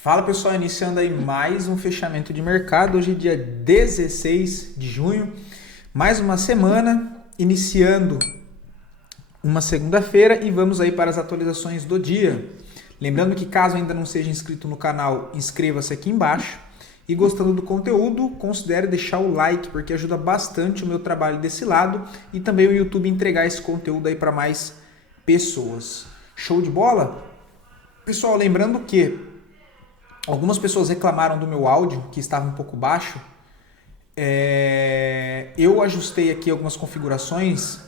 Fala pessoal, iniciando aí mais um fechamento de mercado, hoje é dia 16 de junho, mais uma semana, iniciando uma segunda-feira e vamos aí para as atualizações do dia. Lembrando que caso ainda não seja inscrito no canal, inscreva-se aqui embaixo e gostando do conteúdo, considere deixar o like porque ajuda bastante o meu trabalho desse lado e também o YouTube entregar esse conteúdo aí para mais pessoas. Show de bola? Pessoal, lembrando que algumas pessoas reclamaram do meu áudio, que estava um pouco baixo. Eu ajustei aqui algumas configurações,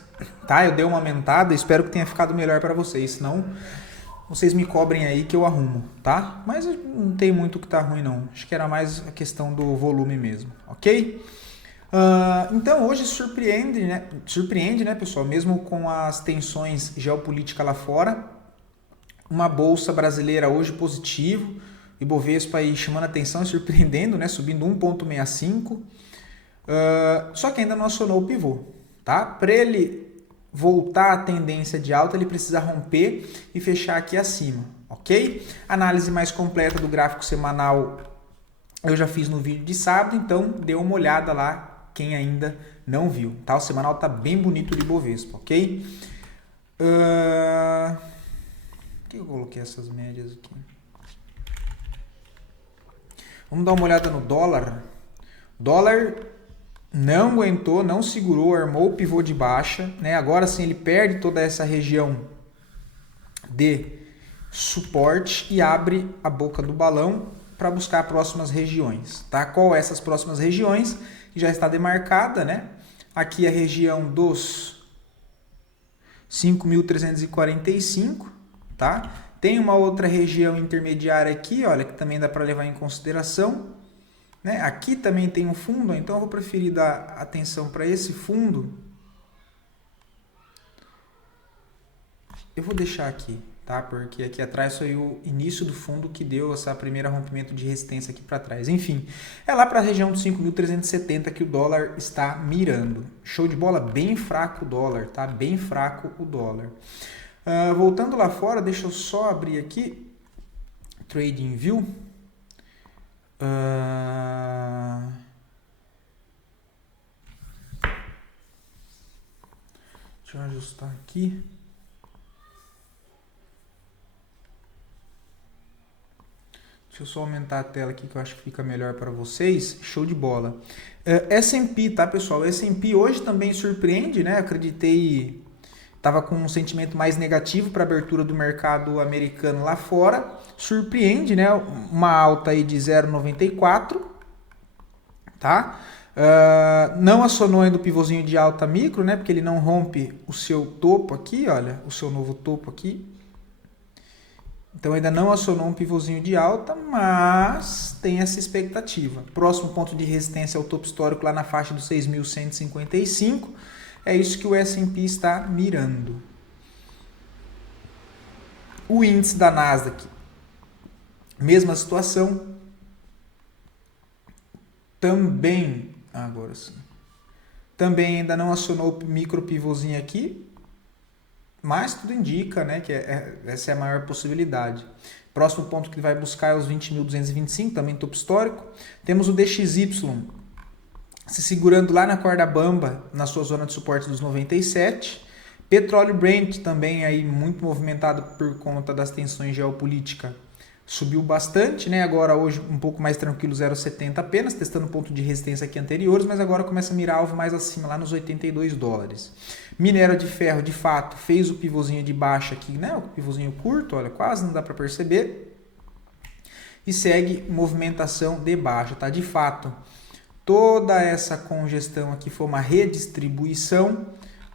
tá? Eu dei uma aumentada, espero que tenha ficado melhor para vocês. Senão, vocês me cobrem aí que eu arrumo, tá? Mas não tem muito que tá ruim, não. Acho que era mais a questão do volume mesmo, ok? Então, hoje surpreende, né, pessoal? Mesmo com as tensões geopolíticas lá fora, uma bolsa brasileira hoje positivo, Ibovespa aí chamando atenção e surpreendendo, né? Subindo 1,65. Só que ainda não acionou o pivô, tá? Para ele voltar à tendência de alta, ele precisa romper e fechar aqui acima, ok? Análise mais completa do gráfico semanal eu já fiz no vídeo de sábado, então dê uma olhada lá quem ainda não viu, tá? O semanal tá bem bonito de Ibovespa, ok? Por que eu coloquei essas médias aqui? Vamos dar uma olhada no dólar. Dólar não aguentou, não segurou, armou o pivô de baixa, né? Agora sim ele perde toda essa região de suporte e abre a boca do balão para buscar próximas regiões, tá? Qual essas próximas regiões? Que já está demarcada, né? Aqui a região dos 5.345, tá? Tem uma outra região intermediária aqui, olha, que também dá para levar em consideração, né? Aqui também tem um fundo, então eu vou preferir dar atenção para esse fundo. Eu vou deixar aqui, tá? Porque aqui atrás foi o início do fundo que deu essa primeira rompimento de resistência aqui para trás. Enfim, é lá para a região dos 5.370 que o dólar está mirando. Show de bola? Bem fraco o dólar, tá? Bem fraco o dólar. Voltando lá fora, deixa eu só abrir aqui Trading View. Deixa eu ajustar aqui. Deixa eu só aumentar a tela aqui que eu acho que fica melhor para vocês. Show de bola. S&P, tá, pessoal? S&P hoje também surpreende, né? Acreditei, estava com um sentimento mais negativo para a abertura do mercado americano lá fora. Surpreende, né? Uma alta aí de 0,94, tá? Não acionou ainda o pivôzinho de alta micro, né? Porque ele não rompe o seu topo aqui, olha, o seu novo topo aqui. Então ainda não acionou um pivôzinho de alta, mas tem essa expectativa. Próximo ponto de resistência é o topo histórico lá na faixa dos 6.155. É isso que o S&P está mirando. O índice da Nasdaq, mesma situação. Também ainda não acionou o micro pivôzinho aqui. Mas tudo indica, né, que essa é a maior possibilidade. Próximo ponto que vai buscar é os 20.225, também topo histórico. Temos o DXY se segurando lá na corda bamba, na sua zona de suporte dos 97. Petróleo Brent também aí muito movimentado por conta das tensões geopolíticas. Subiu bastante, né? Agora hoje um pouco mais tranquilo, 0,70 apenas, testando ponto de resistência aqui anteriores, mas agora começa a mirar alvo mais acima, lá nos 82 dólares. Minério de ferro, de fato, fez o pivôzinho de baixa aqui, né? O pivôzinho curto, olha, quase não dá para perceber. E segue movimentação de baixa, tá? De fato, toda essa congestão aqui foi uma redistribuição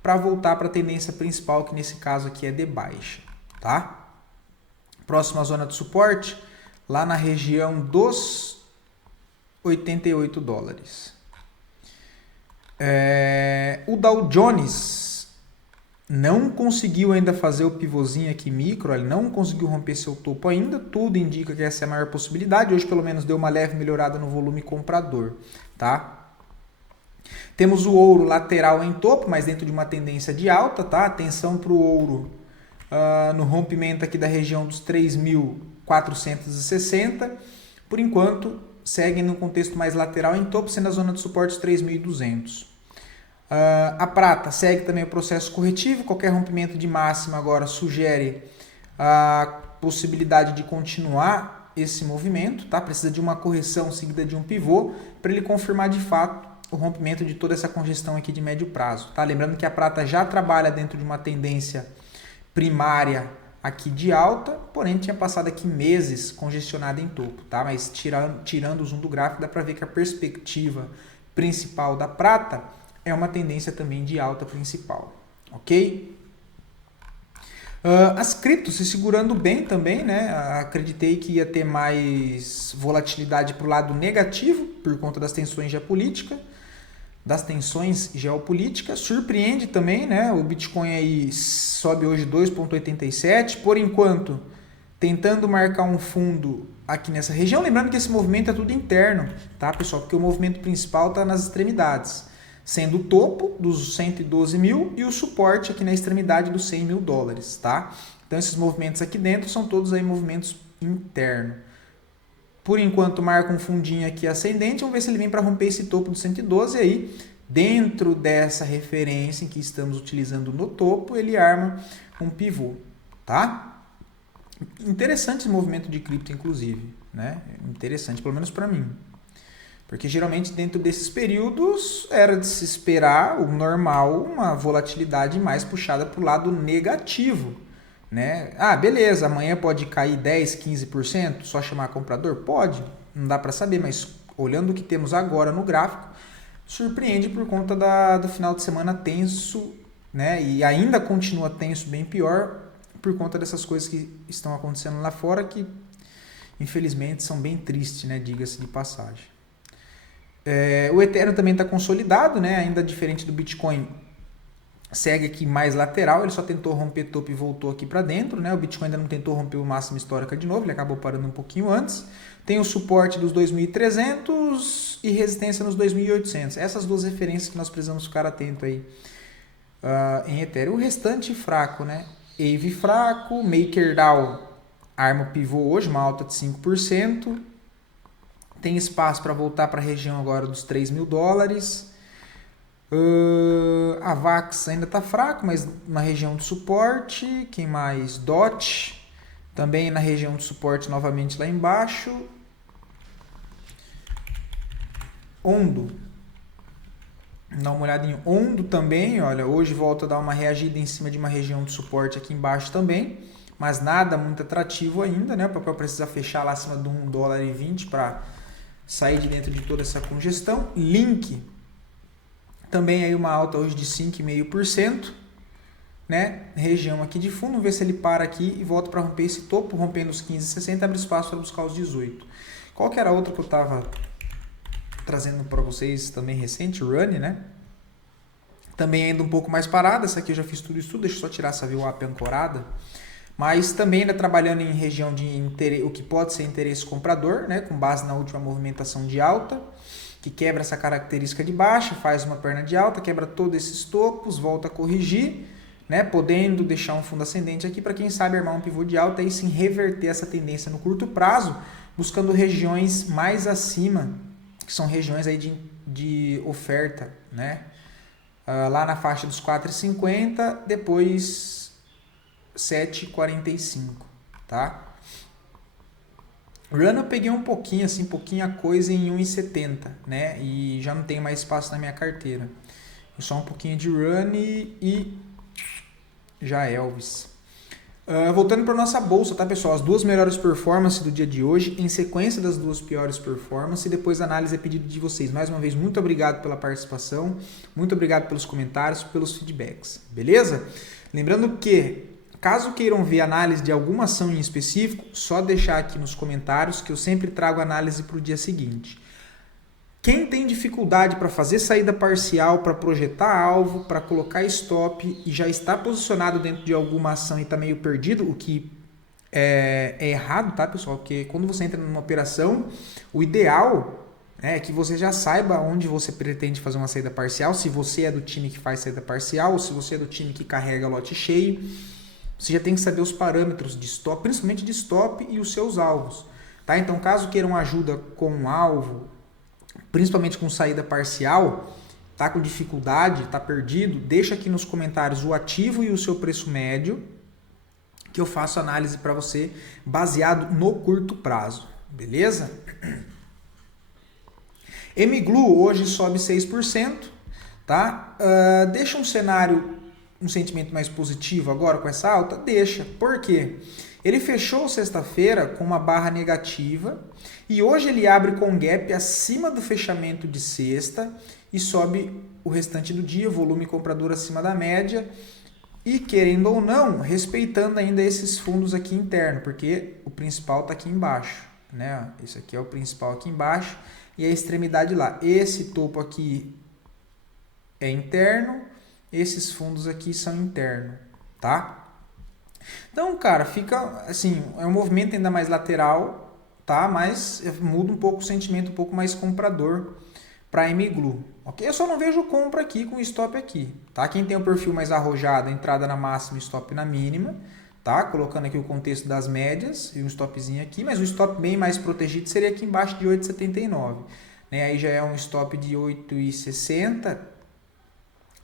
para voltar para a tendência principal, que nesse caso aqui é de baixa, tá? Próxima zona de suporte, lá na região dos 88 dólares. O Dow Jones não conseguiu ainda fazer o pivôzinho aqui micro, ele não conseguiu romper seu topo ainda, tudo indica que essa é a maior possibilidade. Hoje pelo menos deu uma leve melhorada no volume comprador, tá? Temos o ouro lateral em topo, mas dentro de uma tendência de alta, tá? Atenção para o ouro no rompimento aqui da região dos 3.000 3.460. Por enquanto, seguem no contexto mais lateral em topo, sendo a zona de suporte 3.200. A prata segue também o processo corretivo. Qualquer rompimento de máxima agora sugere a possibilidade de continuar esse movimento, tá? Precisa de uma correção seguida de um pivô para ele confirmar de fato o rompimento de toda essa congestão aqui de médio prazo, tá? Lembrando que a prata já trabalha dentro de uma tendência primária aqui de alta, porém tinha passado aqui meses congestionada em topo, tá? Mas tirando o zoom do gráfico, dá para ver que a perspectiva principal da prata é uma tendência também de alta principal, ok? As criptos se segurando bem também, né? Acreditei que ia ter mais volatilidade para o lado negativo por conta das tensões geopolíticas. Surpreende também, né? O Bitcoin aí sobe hoje 2,87, por enquanto tentando marcar um fundo aqui nessa região. Lembrando que esse movimento é tudo interno, tá, pessoal? Porque o movimento principal está nas extremidades, sendo o topo dos 112 mil e o suporte aqui na extremidade dos 100 mil dólares, tá? Então esses movimentos aqui dentro são todos aí movimentos internos. Por enquanto marca um fundinho aqui ascendente, vamos ver se ele vem para romper esse topo do 112 e aí, dentro dessa referência em que estamos utilizando no topo, ele arma um pivô, tá? Interessante esse movimento de cripto, inclusive, né? Interessante, pelo menos para mim. Porque geralmente dentro desses períodos era de se esperar, o normal, uma volatilidade mais puxada para o lado negativo, né? Ah, beleza, amanhã pode cair 10, 15%, só chamar comprador? Pode, não dá para saber, mas olhando o que temos agora no gráfico, surpreende por conta do final de semana tenso, né? E ainda continua tenso, bem pior, por conta dessas coisas que estão acontecendo lá fora, que infelizmente são bem tristes, né? Diga-se de passagem. O Ethereum também está consolidado, né? Ainda diferente do Bitcoin, segue aqui mais lateral, ele só tentou romper topo e voltou aqui para dentro, né? O Bitcoin ainda não tentou romper o máximo histórico de novo, ele acabou parando um pouquinho antes. Tem o suporte dos 2.300 e resistência nos 2.800. Essas duas referências que nós precisamos ficar atento aí em Ethereum. O restante fraco, né? Aave fraco, MakerDAO arma o pivô hoje, uma alta de 5%. Tem espaço para voltar para a região agora dos 3 mil dólares. A VAX ainda está fraco, mas na região de suporte. Quem mais? DOT, também na região de suporte novamente lá embaixo. Ondo, dá uma olhada em Ondo também. Olha, hoje volta a dar uma reagida em cima de uma região de suporte aqui embaixo também, mas nada muito atrativo ainda, né? O papel precisa fechar lá acima de $1,20 para sair de dentro de toda essa congestão. Link, também aí uma alta hoje de 5,5%, né? Região aqui de fundo, vamos ver se ele para aqui e volta para romper esse topo, rompendo os 15,60, abre espaço para buscar os 18. Qual que era a outra que eu estava trazendo para vocês também recente? Run, né? Também ainda um pouco mais parada, essa aqui eu já fiz tudo isso, deixa eu só tirar essa VWAP ancorada. Mas também ainda trabalhando em região de interesse, o que pode ser interesse comprador, né, com base na última movimentação de alta, que quebra essa característica de baixa, faz uma perna de alta, quebra todos esses topos, volta a corrigir, né, podendo deixar um fundo ascendente aqui para quem sabe armar um pivô de alta e sim reverter essa tendência no curto prazo, buscando regiões mais acima, que são regiões aí de oferta, né, lá na faixa dos 4,50, depois 7,45, tá? Run eu peguei um pouquinho, assim, pouquinha coisa em 1,70, né? E já não tem mais espaço na minha carteira. Só um pouquinho de Run e já Elvis. Voltando para nossa bolsa, tá, pessoal? As duas melhores performances do dia de hoje, em sequência das duas piores performances, e depois a análise a pedido de vocês. Mais uma vez, muito obrigado pela participação, muito obrigado pelos comentários, pelos feedbacks, beleza? Lembrando que caso queiram ver análise de alguma ação em específico, só deixar aqui nos comentários que eu sempre trago análise para o dia seguinte. Quem tem dificuldade para fazer saída parcial, para projetar alvo, para colocar stop e já está posicionado dentro de alguma ação e está meio perdido, o que é errado, tá, pessoal? Porque quando você entra numa operação, o ideal é que você já saiba onde você pretende fazer uma saída parcial, se você é do time que faz saída parcial ou se você é do time que carrega lote cheio. você já tem que saber os parâmetros de stop, principalmente de stop e os seus alvos. Tá? Então, caso queiram ajuda com um alvo, principalmente com saída parcial, tá com dificuldade, tá perdido, deixa aqui nos comentários o ativo e o seu preço médio, que eu faço análise para você baseado no curto prazo, beleza? MGLU hoje sobe 6%, tá? Deixa um cenário, um sentimento mais positivo agora com essa alta? Deixa. Por quê? Ele fechou sexta-feira com uma barra negativa e hoje ele abre com gap acima do fechamento de sexta e sobe o restante do dia, volume comprador acima da média e, querendo ou não, respeitando ainda esses fundos aqui internos, porque o principal está aqui embaixo, né? Esse aqui é o principal aqui embaixo e a extremidade lá. Esse topo aqui é interno, esses fundos aqui são internos, tá? Então, cara, fica assim, é um movimento ainda mais lateral, tá? Mas muda um pouco o sentimento, um pouco mais comprador para MGLU, ok? Eu só não vejo compra aqui com stop aqui, tá? Quem tem o perfil mais arrojado, entrada na máxima e stop na mínima, tá? Colocando aqui o contexto das médias e um stopzinho aqui, mas o stop bem mais protegido seria aqui embaixo de 8,79, né? Aí já é um stop de 8,60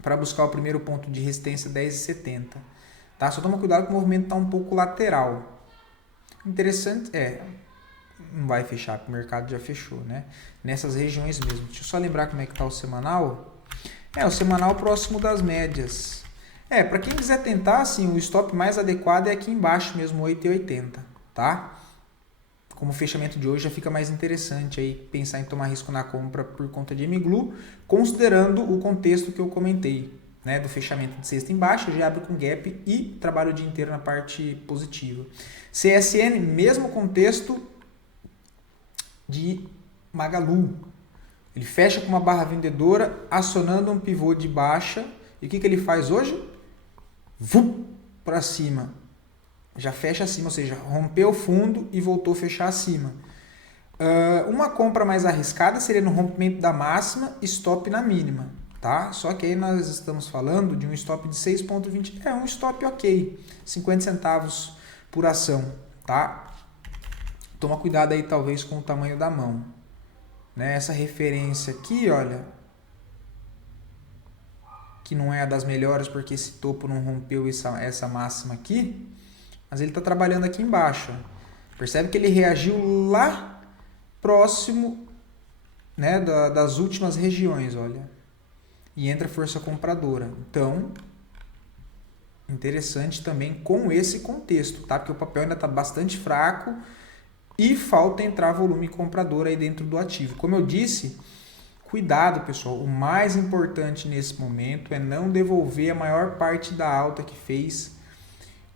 para buscar o primeiro ponto de resistência 10,70. Tá? Só toma cuidado que o movimento está um pouco lateral. Interessante, não vai fechar, porque o mercado já fechou, né? Nessas regiões mesmo. Deixa eu só lembrar como é que está o semanal. O semanal próximo das médias. Para quem quiser tentar, assim, o stop mais adequado é aqui embaixo mesmo, 8,80, tá? Como o fechamento de hoje já fica mais interessante aí pensar em tomar risco na compra por conta de MGLU, considerando o contexto que eu comentei, né, do fechamento de sexta embaixo, já abre com gap e trabalha o dia inteiro na parte positiva. CSN, mesmo contexto de Magalu. Ele fecha com uma barra vendedora, acionando um pivô de baixa. E o que ele faz hoje? Para cima. Já fecha acima, ou seja, rompeu o fundo e voltou a fechar acima. Uma compra mais arriscada seria no rompimento da máxima, stop na mínima. Tá? Só que aí nós estamos falando de um stop de 6,20. É um stop ok, 50 centavos por ação. Tá? Toma cuidado aí talvez com o tamanho da mão. Né? Essa referência aqui, olha, que não é a das melhores porque esse topo não rompeu essa máxima aqui, mas ele está trabalhando aqui embaixo. Percebe que ele reagiu lá próximo, né, das últimas regiões, olha. E entra força compradora. Então, interessante também com esse contexto, tá? Porque o papel ainda está bastante fraco e falta entrar volume comprador aí dentro do ativo. Como eu disse, cuidado, pessoal. O mais importante nesse momento é não devolver a maior parte da alta que fez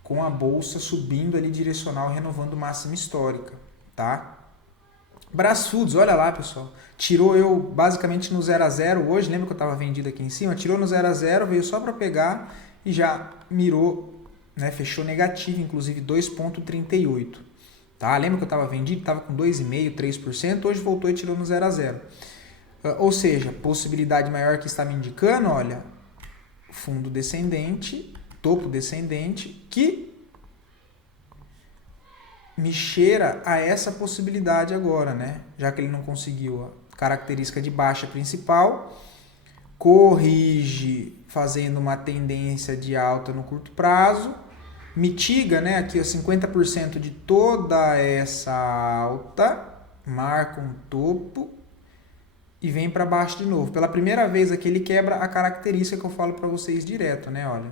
com a bolsa subindo ali direcional, renovando máxima histórica, tá? Brasfoods, olha lá, pessoal. Tirou eu basicamente no 0 a 0 hoje. Lembra que eu estava vendido aqui em cima? Tirou no 0 a 0, veio só para pegar e já mirou, né? Fechou negativo, inclusive 2,38. Tá? Lembra que eu estava vendido? Estava com 2,5%, 3%. Hoje voltou e tirou no 0 a 0. Ou seja, possibilidade maior que está me indicando, olha, fundo descendente, topo descendente, que me cheira a essa possibilidade agora, né? Já que ele não conseguiu a característica de baixa principal, corrige fazendo uma tendência de alta no curto prazo, mitiga, né, aqui 50% de toda essa alta, marca um topo e vem para baixo de novo. Pela primeira vez aqui ele quebra a característica que eu falo para vocês direto, né? Olha,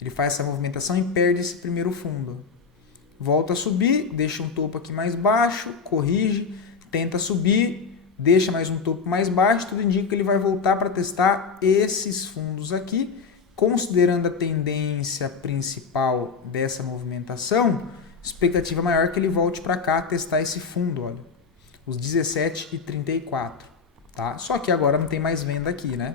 ele faz essa movimentação e perde esse primeiro fundo. Volta a subir, deixa um topo aqui mais baixo, corrige, tenta subir, deixa mais um topo mais baixo, tudo indica que ele vai voltar para testar esses fundos aqui, considerando a tendência principal dessa movimentação, expectativa maior que ele volte para cá testar esse fundo, olha, os 17,34, tá? Só que agora não tem mais venda aqui, né?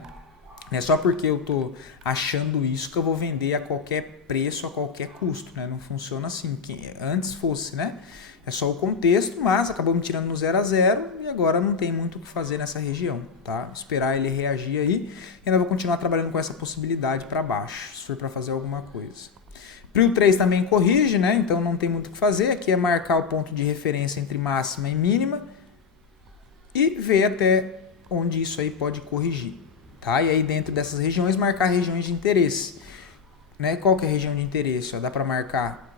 Não é só porque eu estou achando isso que eu vou vender a qualquer preço, a qualquer custo, né? Não funciona assim. Antes fosse, né? É só o contexto, mas acabou me tirando no 0 a 0 e agora não tem muito o que fazer nessa região, tá? Esperar ele reagir aí e ainda vou continuar trabalhando com essa possibilidade para baixo, se for para fazer alguma coisa. Prio 3 também corrige, né? Então não tem muito o que fazer. Aqui é marcar o ponto de referência entre máxima e mínima e ver até onde isso aí pode corrigir. Tá? E aí dentro dessas regiões marcar regiões de interesse. Né? Qual que é a região de interesse? Ó, dá para marcar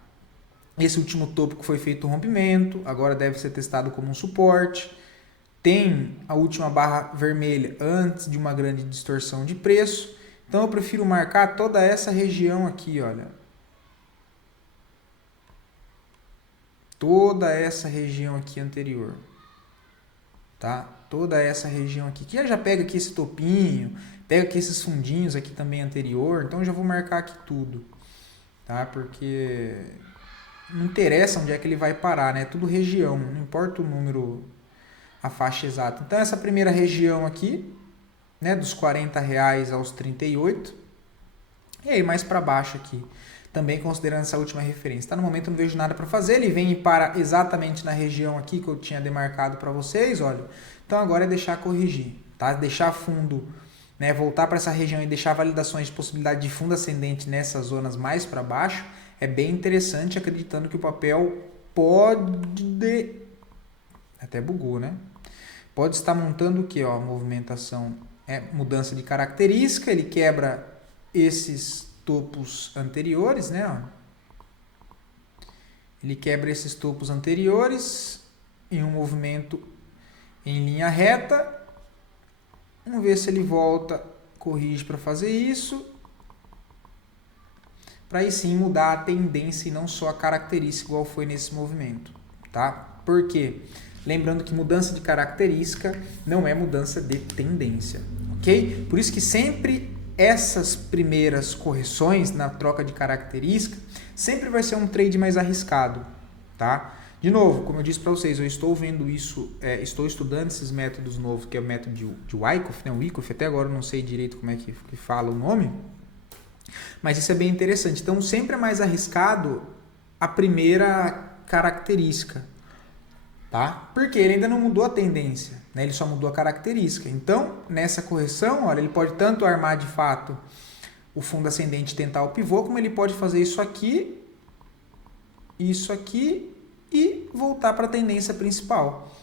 esse último topo que foi feito o rompimento, agora deve ser testado como um suporte. Tem a última barra vermelha antes de uma grande distorção de preço. Então eu prefiro marcar toda essa região aqui, olha. Toda essa região aqui anterior. Tá? Toda essa região aqui. Que já pega aqui esse topinho, pega aqui esses fundinhos aqui também anterior. Então eu já vou marcar aqui tudo. Tá? Porque não interessa onde é que ele vai parar, né? É tudo região, não importa o número, a faixa exata. Então essa primeira região aqui, né, dos R$40 aos 38, e aí mais para baixo aqui, também considerando essa última referência. Tá? No momento eu não vejo nada para fazer, ele vem e para exatamente na região aqui que eu tinha demarcado para vocês, olha. Então agora é deixar corrigir, tá? Deixar fundo, né, voltar para essa região e deixar validações de possibilidade de fundo ascendente nessas zonas mais para baixo, é bem interessante, acreditando que o papel pode... Até bugou, né? Pode estar montando o que? Ó, a movimentação é mudança de característica, ele quebra esses topos anteriores, né? Ó. Ele quebra esses topos anteriores em um movimento em linha reta. Vamos ver se ele volta, corrige para fazer isso. Para aí sim mudar a tendência e não só a característica, igual foi nesse movimento. Tá? Por quê? Lembrando que mudança de característica não é mudança de tendência. Ok? Por isso que sempre essas primeiras correções na troca de característica sempre vai ser um trade mais arriscado. Tá? De novo, como eu disse para vocês, eu estou vendo isso, estou estudando esses métodos novos, que é o método de Wyckoff, né? O Wyckoff, até agora eu não sei direito como é que fala o nome, mas isso é bem interessante. Então, sempre é mais arriscado a primeira característica, tá? Porque ele ainda não mudou a tendência, né? Ele só mudou a característica. Então, nessa correção, olha, ele pode tanto armar de fato o fundo ascendente e tentar o pivô, como ele pode fazer isso aqui e voltar para a tendência principal.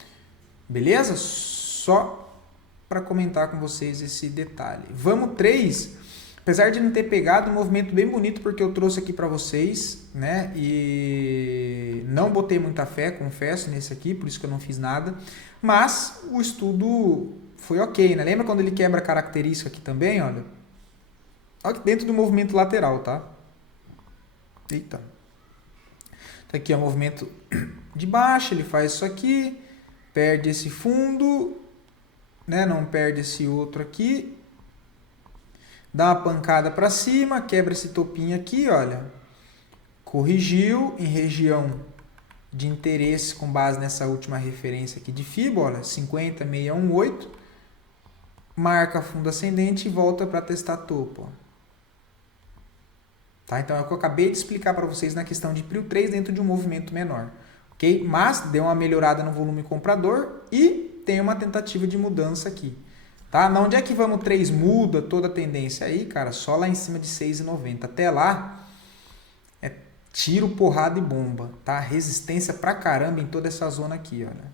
Beleza? Só para comentar com vocês esse detalhe. Vamos 3. Apesar de não ter pegado, um movimento bem bonito, porque eu trouxe aqui para vocês, né? E não botei muita fé, confesso, nesse aqui, por isso que eu não fiz nada. Mas o estudo foi ok, né? Lembra quando ele quebra a característica aqui também, olha? Olha aqui dentro do movimento lateral, tá? Eita. Tá aqui o movimento de baixa, ele faz isso aqui, perde esse fundo, né? Não perde esse outro aqui. Dá uma pancada para cima, quebra esse topinho aqui, olha. Corrigiu em região de interesse com base nessa última referência aqui de FIBA, olha, 50,618. Marca fundo ascendente e volta para testar topo. Ó. Tá? Então é o que eu acabei de explicar para vocês na questão de Prio 3 dentro de um movimento menor. Ok? Mas deu uma melhorada no volume comprador e tem uma tentativa de mudança aqui. Tá? Na onde é que vamos 3 muda toda a tendência? Aí, cara, só lá em cima de 6,90. Até lá, é tiro, porrada e bomba. Tá? Resistência pra caramba em toda essa zona aqui. Olha.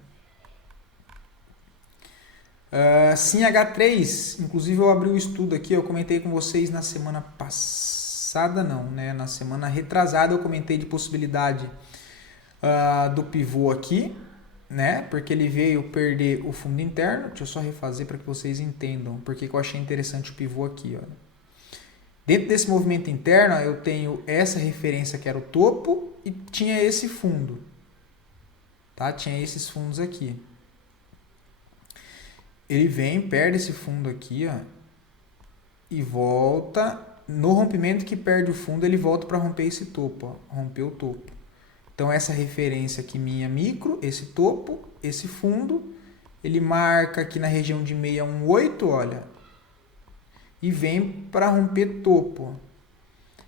Sim, H3. Inclusive, eu abri o estudo aqui. Eu comentei com vocês na semana passada, não, né? Na semana retrasada, eu comentei de possibilidade do pivô aqui. Né? Porque ele veio perder o fundo interno. Deixa eu só refazer para que vocês entendam porque eu achei interessante o pivô aqui. Ó. Dentro desse movimento interno, eu tenho essa referência que era o topo e tinha esse fundo. Tá? Tinha esses fundos aqui. Ele vem, perde esse fundo aqui, ó, e volta. No rompimento que perde o fundo, ele volta para romper esse topo. Ó, romper o topo. Então, essa referência aqui minha micro, esse topo, esse fundo, ele marca aqui na região de 618, olha, e vem para romper topo.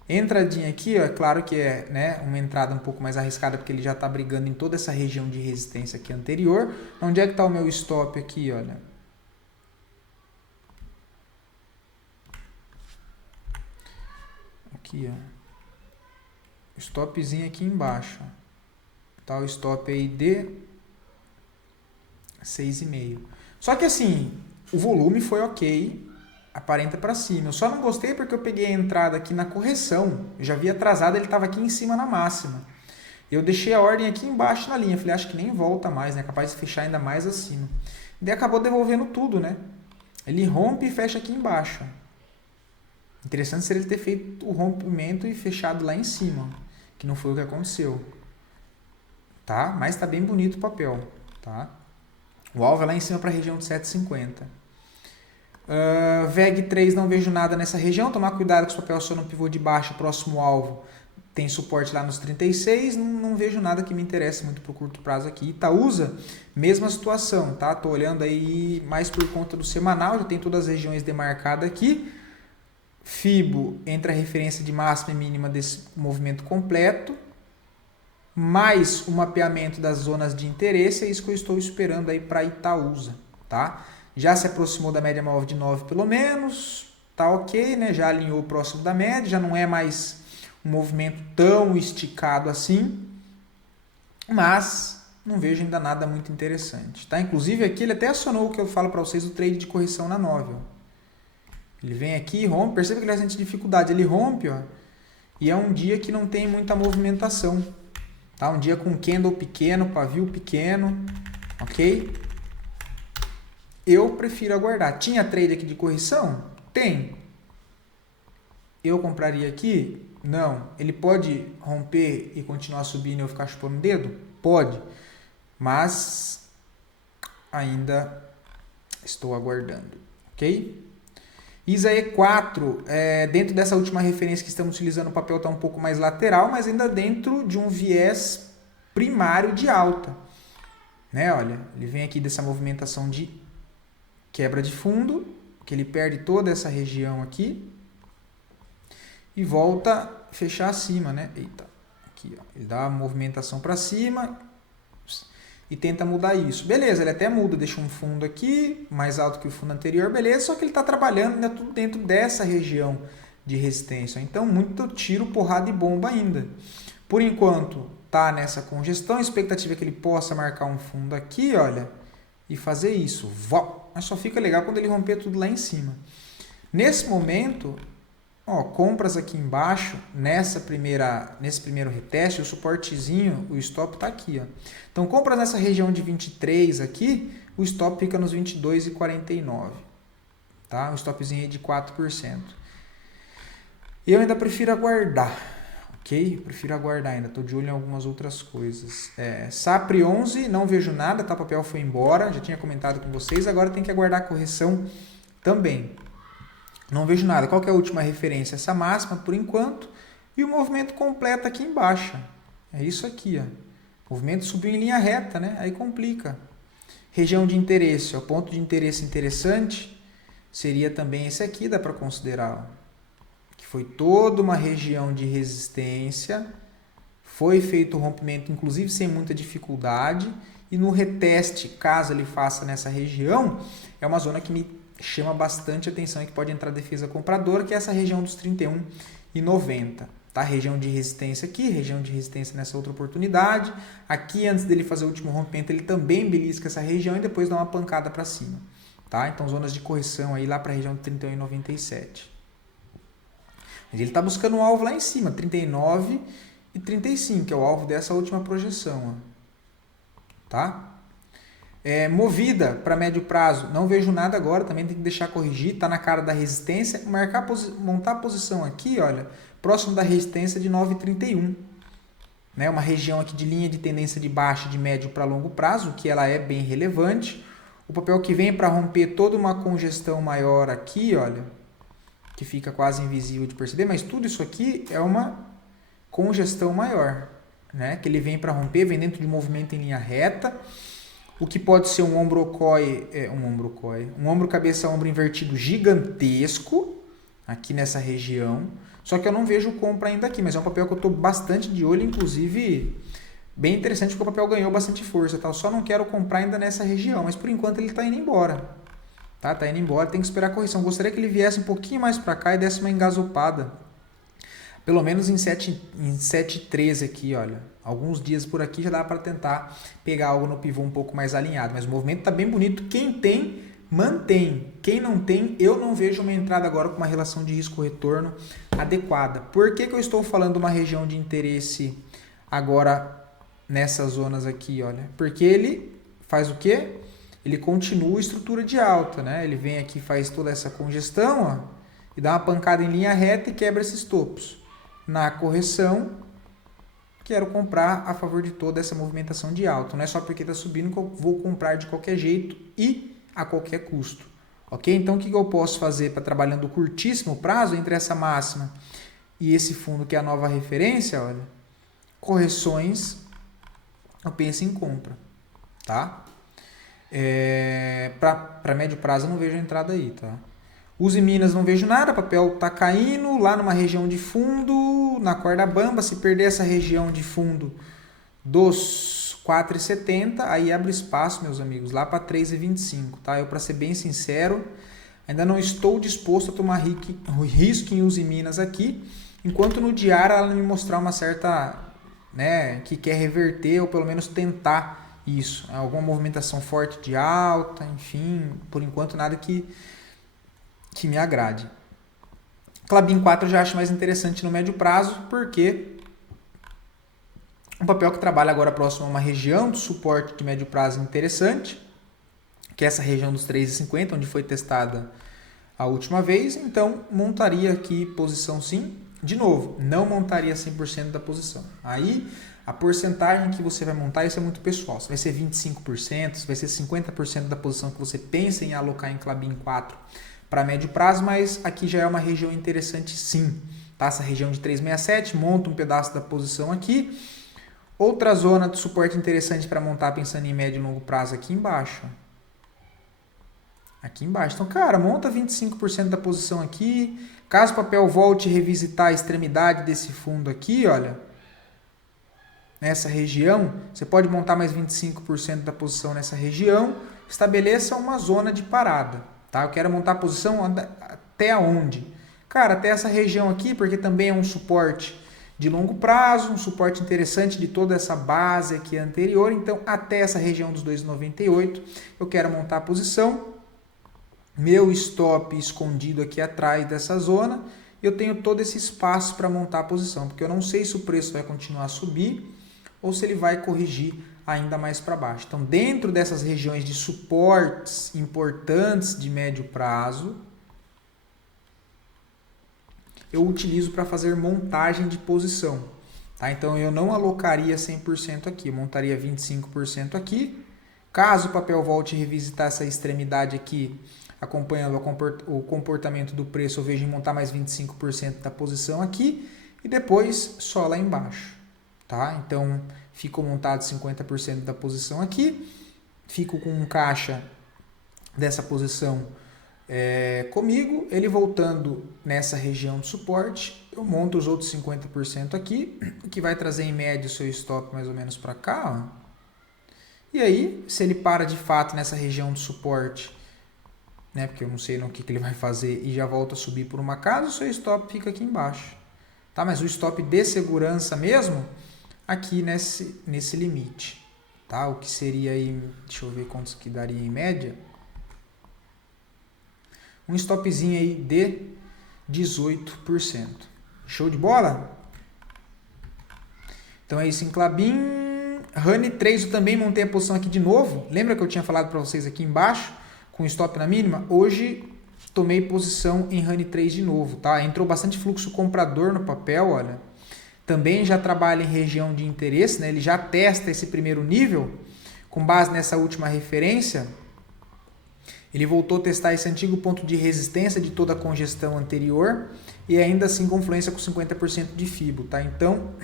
Entradinha aqui, ó, é claro que é, né, uma entrada um pouco mais arriscada, porque ele já está brigando em toda essa região de resistência aqui anterior. Onde é que está o meu stop aqui, olha? Aqui, ó. stopzinho aqui embaixo. Tá o stop aí de 6,5. Só que assim, o volume foi ok, aparenta para cima. Eu só não gostei porque eu peguei a entrada aqui na correção. Eu já vi atrasado, ele estava aqui em cima na máxima. Eu deixei a ordem aqui embaixo na linha. Falei, acho que nem volta mais, né? Capaz de fechar ainda mais acima. Daí acabou devolvendo tudo, né? Ele rompe e fecha aqui embaixo. Interessante seria ele ter feito o rompimento e fechado lá em cima, que não foi o que aconteceu. Tá? Mas tá bem bonito o papel, tá? O alvo é lá em cima para a região de 7,50. VEG 3, não vejo nada nessa região. Tomar cuidado com o papel só no pivô de baixo, próximo alvo. Tem suporte lá nos 36, não vejo nada que me interesse muito para o curto prazo aqui. Itaúsa, mesma situação, tá? Tô olhando aí mais por conta do semanal, já tem todas as regiões demarcadas aqui. FIBO entre a referência de máxima e mínima desse movimento completo, mais o mapeamento das zonas de interesse, é isso que eu estou esperando aí para Itaúsa, tá? Já se aproximou da média móvel de 9 pelo menos, tá ok, né? Já alinhou próximo da média, já não é mais um movimento tão esticado assim, mas não vejo ainda nada muito interessante, tá? Inclusive aqui ele até acionou o que eu falo para vocês, o trade de correção na 9, ó. Ele vem aqui e rompe, perceba que ele sente dificuldade, ele rompe, ó, e é um dia que não tem muita movimentação, tá? Um dia com candle pequeno, pavio pequeno, ok? Eu prefiro aguardar. Tinha trade aqui de correção? Tem. Eu compraria aqui? Não. Ele pode romper e continuar subindo e eu ficar chupando o dedo? Pode. Mas ainda estou aguardando. Ok? ISA E4, dentro dessa última referência que estamos utilizando, o papel está um pouco mais lateral, mas ainda dentro de um viés primário de alta. Né? Olha, ele vem aqui dessa movimentação de quebra de fundo, que ele perde toda essa região aqui e volta a fechar acima, né? Eita, aqui, ó. Ele dá uma movimentação para cima e tenta mudar isso. Beleza, ele até muda, deixa um fundo aqui, mais alto que o fundo anterior, beleza, só que ele está trabalhando ainda tudo dentro dessa região de resistência. Então, muito tiro, porrada e bomba ainda. Por enquanto, tá nessa congestão, a expectativa é que ele possa marcar um fundo aqui, olha, e fazer isso. Mas só fica legal quando ele romper tudo lá em cima. Nesse momento, ó, compras aqui embaixo, nesse primeiro reteste, o suportezinho, o stop está aqui. Ó. Então, compras nessa região de 23 aqui, o stop fica nos 22,49. Tá? Um stopzinho aí de 4%. Eu ainda prefiro aguardar. Ok? Prefiro aguardar ainda. Estou de olho em algumas outras coisas. SAPRE 11, não vejo nada. Tá? O papel foi embora. Já tinha comentado com vocês. Agora tem que aguardar a correção também. Não vejo nada. Qual que é a última referência? Essa máxima, por enquanto. E o movimento completo aqui embaixo. É isso aqui. Ó. O movimento subiu em linha reta, né? Aí complica. Região de interesse. O ponto de interesse interessante seria também esse aqui, dá para considerar. Ó. Que foi toda uma região de resistência. Foi feito o rompimento, inclusive sem muita dificuldade. E no reteste, caso ele faça nessa região, é uma zona que me chama bastante atenção e que pode entrar defesa compradora, que é essa região dos 31,90. Tá? Região de resistência aqui, região de resistência nessa outra oportunidade. Aqui, antes dele fazer o último rompimento, ele também belisca essa região e depois dá uma pancada para cima. Tá? Então, zonas de correção aí lá para a região de 31,97. Ele está buscando um alvo lá em cima, 39,35, que é o alvo dessa última projeção. Ó. Tá? Movida para médio prazo, não vejo nada agora, também tem que deixar corrigir, está na cara da resistência, montar a posição aqui, olha, próximo da resistência de 9,31, né? Uma região aqui de linha de tendência de baixa de médio para longo prazo, que ela é bem relevante, o papel que vem para romper toda uma congestão maior aqui, olha, que fica quase invisível de perceber, mas tudo isso aqui é uma congestão maior, né? Que ele vem para romper, vem dentro de um movimento em linha reta, o que pode ser um ombro cabeça-ombro invertido gigantesco, aqui nessa região. Só que eu não vejo compra ainda aqui, mas é um papel que eu estou bastante de olho, inclusive bem interessante, porque o papel ganhou bastante força. Tá? Eu só não quero comprar ainda nessa região, mas por enquanto ele está indo embora. Tá indo embora, tem que esperar a correção. Gostaria que ele viesse um pouquinho mais para cá e desse uma engasopada. pelo menos em 7,13 aqui, olha. Alguns dias por aqui já dá para tentar pegar algo no pivô um pouco mais alinhado. Mas o movimento está bem bonito. Quem tem, mantém. Quem não tem, eu não vejo uma entrada agora com uma relação de risco-retorno adequada. Por que eu estou falando uma região de interesse agora nessas zonas aqui, olha? Porque ele faz o quê? Ele continua a estrutura de alta, né? Ele vem aqui, faz toda essa congestão, ó, e dá uma pancada em linha reta e quebra esses topos. Na correção, quero comprar a favor de toda essa movimentação de alta. Não é só porque está subindo que eu vou comprar de qualquer jeito e a qualquer custo. Ok? Então, o que eu posso fazer para trabalhando curtíssimo prazo entre essa máxima e esse fundo que é a nova referência? Olha, correções, eu penso em compra. Tá? Para médio prazo eu não vejo a entrada aí, tá? Uzi Minas não vejo nada, papel tá caindo lá numa região de fundo, na corda bamba. Se perder essa região de fundo dos 4,70, aí abre espaço, meus amigos, lá para 3,25, tá? Eu, para ser bem sincero, ainda não estou disposto a tomar risco em Uzi Minas aqui, enquanto no diário ela me mostrar uma certa, né, que quer reverter ou pelo menos tentar isso, alguma movimentação forte de alta, enfim, por enquanto nada que me agrade. Klabin 4 eu já acho mais interessante no médio prazo, porque um papel que trabalha agora próximo a uma região de suporte de médio prazo interessante, que é essa região dos 3,50, onde foi testada a última vez, então montaria aqui posição sim. De novo, não montaria 100% da posição. Aí a porcentagem que você vai montar, isso é muito pessoal. Se vai ser 25%, se vai ser 50% da posição que você pensa em alocar em Klabin 4 para médio prazo, mas aqui já é uma região interessante sim. Tá? Essa região de 3,67, monta um pedaço da posição aqui. Outra zona de suporte interessante para montar pensando em médio e longo prazo aqui embaixo. Aqui embaixo. Então, cara, monta 25% da posição aqui. Caso o papel volte a revisitar a extremidade desse fundo aqui, olha, nessa região, você pode montar mais 25% da posição nessa região, estabeleça uma zona de parada, tá? Eu quero montar a posição até onde? Cara, até essa região aqui, porque também é um suporte de longo prazo, um suporte interessante de toda essa base aqui anterior, então até essa região dos 2,98 eu quero montar a posição. Meu stop escondido aqui atrás dessa zona, eu tenho todo esse espaço para montar a posição, porque eu não sei se o preço vai continuar a subir ou se ele vai corrigir ainda mais para baixo. Então, dentro dessas regiões de suportes importantes de médio prazo, eu utilizo para fazer montagem de posição. Tá? Então, eu não alocaria 100% aqui, eu montaria 25% aqui. Caso o papel volte a revisitar essa extremidade aqui, acompanhando o comportamento do preço, eu vejo em montar mais 25% da posição aqui e depois só lá embaixo. Tá? Então, fico montado 50% da posição aqui, fico com um caixa dessa posição comigo, ele voltando nessa região de suporte, eu monto os outros 50% aqui, o que vai trazer em média o seu stop mais ou menos para cá. Ó. E aí, se ele para de fato nessa região de suporte, né, porque eu não sei no que ele vai fazer e já volta a subir por uma casa, o seu stop fica aqui embaixo. Tá? Mas o stop de segurança mesmo, aqui nesse limite. Tá? O que seria aí, deixa eu ver quantos que daria em média. Um stopzinho aí de 18%. Show de bola? Então é isso em Klabin. Honey 3 eu também montei a posição aqui de novo. Lembra que eu tinha falado para vocês aqui embaixo? Com stop na mínima, hoje tomei posição em Honey 3 de novo, tá? Entrou bastante fluxo comprador no papel, olha. Também já trabalha em região de interesse, né? Ele já testa esse primeiro nível, com base nessa última referência. Ele voltou a testar esse antigo ponto de resistência de toda a congestão anterior e ainda assim com influência com 50% de FIBO, tá? Então,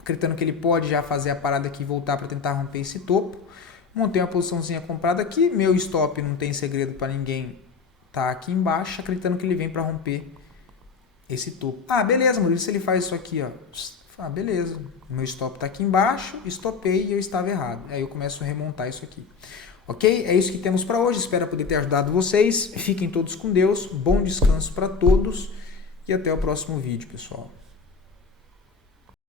acreditando que ele pode já fazer a parada aqui e voltar para tentar romper esse topo. Montei uma posiçãozinha comprada aqui, meu stop não tem segredo para ninguém, tá aqui embaixo, acreditando que ele vem para romper esse topo. Ah, beleza, Murilo, se ele faz isso aqui, ó. Ah, beleza, meu stop tá aqui embaixo, estopei e eu estava errado. Aí eu começo a remontar isso aqui. Ok? É isso que temos para hoje, espero poder ter ajudado vocês. Fiquem todos com Deus, bom descanso para todos e até o próximo vídeo, pessoal.